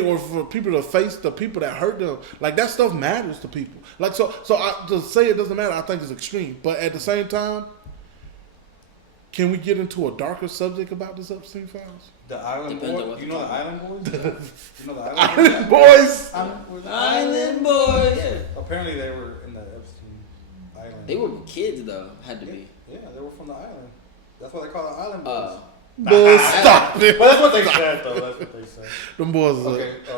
or for people to face the people that hurt them. Like that stuff matters to people. Like so to say it doesn't matter, I think is extreme. But at the same time, can we get into a darker subject about this Epstein files? The Island Boys. You know the Island Boys? You know the Island Boys? Island Boys. Yeah. Apparently they were in the Epstein Island. They were kids though. Had to be. Yeah, they were from the island. That's why they call it Island Boys. Boys, stop it. But that's what they said, though. That's what they said. Them boys,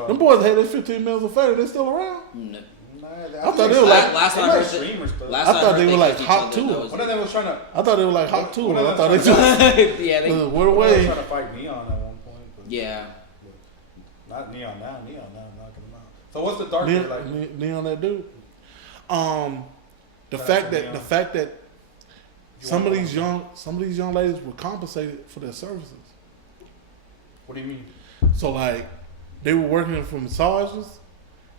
them boys had their 15 minutes of fame. They still around? No. I thought they were like last time I thought they were like hot too. One of them was trying to. I thought they were like hot too. I thought they just yeah. They went away. They were trying to fight Neon at one point. Yeah. Not Neon now. Neon now knocking them out. So what's the darker like? Neon that dude. The fact that some of these young ladies were compensated for their services. What do you mean? So like they were working for massages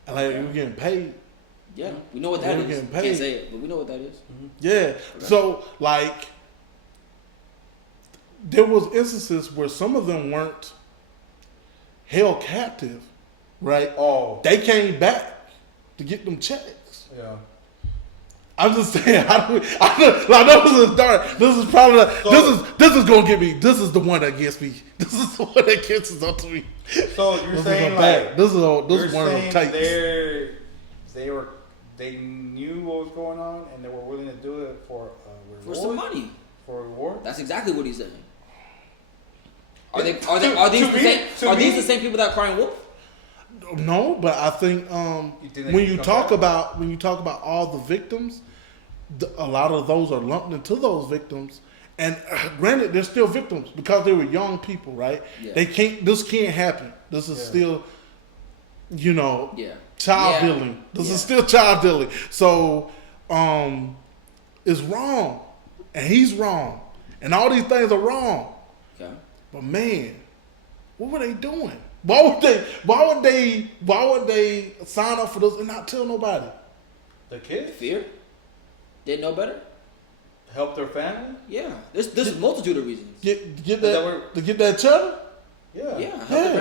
and like they were getting paid. Yeah, we know what that is. Can't say it, but we know what that is. Mm-hmm. Yeah. So like there was instances where some of them weren't held captive, right? Oh. They came back to get them checks. Yeah. I'm just saying, I know this is dark. This is probably this is gonna get me. This is the one that gets me. This is the one that gets us up to me. So you're saying like this is one of them types. They knew what was going on and they were willing to do it for a reward. For some money. For a reward. That's exactly what he's saying. Are these the same people that crying wolf? No, but I think when you talk about all the victims, a lot of those are lumped into those victims. And granted, they're still victims because they were young people, right? Yeah. This can't happen. This is still, child dealing. This is still child dealing. So, it's wrong, and he's wrong, and all these things are wrong. Okay. But man, what were they doing? Why would they sign up for this and not tell nobody? The kids? Fear. Didn't know better. Help their family? Yeah. There's a multitude of reasons. Get that cheddar? Yeah.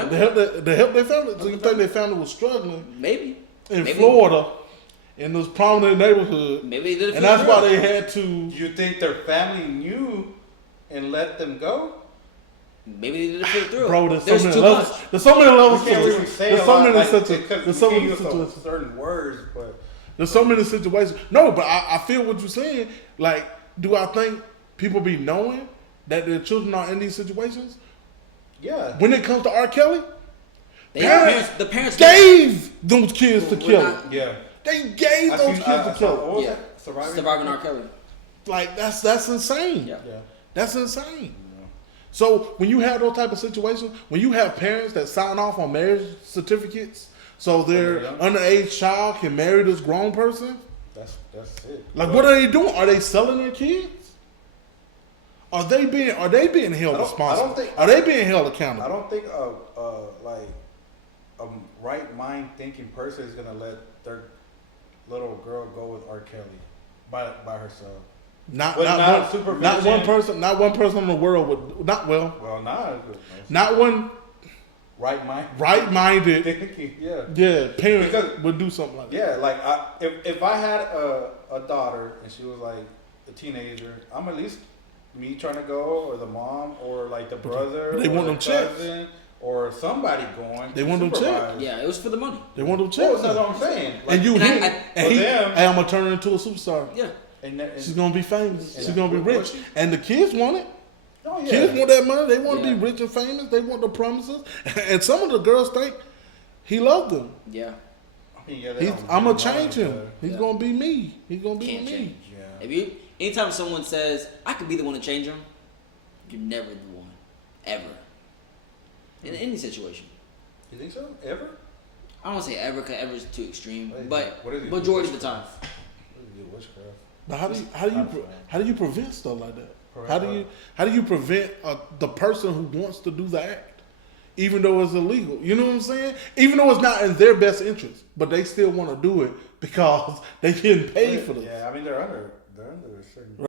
To help their family. So you think their family was struggling? Maybe. In Florida, in this prominent neighborhood. Maybe they did it. And that's why they had to. You think their family knew and let them go? Maybe they did it for the thrill. Bro, there's so many levels. There's so many levels. There's so many situations. Certain words, but there's so many situations. No, but I feel what you're saying. Like, do I think people be knowing that their children are in these situations? Yeah. When it comes to R. Kelly, the parents gave those kids to kill him. Yeah. They gave those kids to kill him. Yeah. Surviving R. Kelly. Like that's insane. Yeah. That's insane. So when you have those type of situations, when you have parents that sign off on marriage certificates, so their underage child can marry this grown person, that's it. Like, what are they doing? Are they selling their kids? Are they being held responsible? Are they being held accountable? I don't think a right mind thinking person is gonna let their little girl go with R. Kelly by herself. Not one person in the world would not one right-minded thinking, parent would do something like that. Yeah, like if I had a daughter and she was like a teenager, I'm at least me trying to go, or the mom, or like the brother, they want them checks, or somebody going. They want them checks. Yeah, it was for the money. They want them checks. That's what I'm saying. Like, I'm gonna turn her into a superstar. Yeah. And she's gonna be famous. She's gonna be rich, and the kids want it. Oh, yeah. Kids want that money. They want to be rich and famous. They want the promises. And some of the girls think he loved them. Yeah. I mean, I'm gonna change him. He's gonna be me. He's gonna be me. Yeah. Anytime someone says I could be the one to change him, you're never the one, ever. In any situation. You think so? Ever? I don't want to say ever, because ever is too extreme. But what is majority of the time. Witchcraft. But how do you prevent stuff like that? How do you prevent the person who wants to do the act, even though it's illegal? You know what I'm saying? Even though it's not in their best interest, but they still want to do it because they getting paid for this. Yeah, I mean they're under a certain.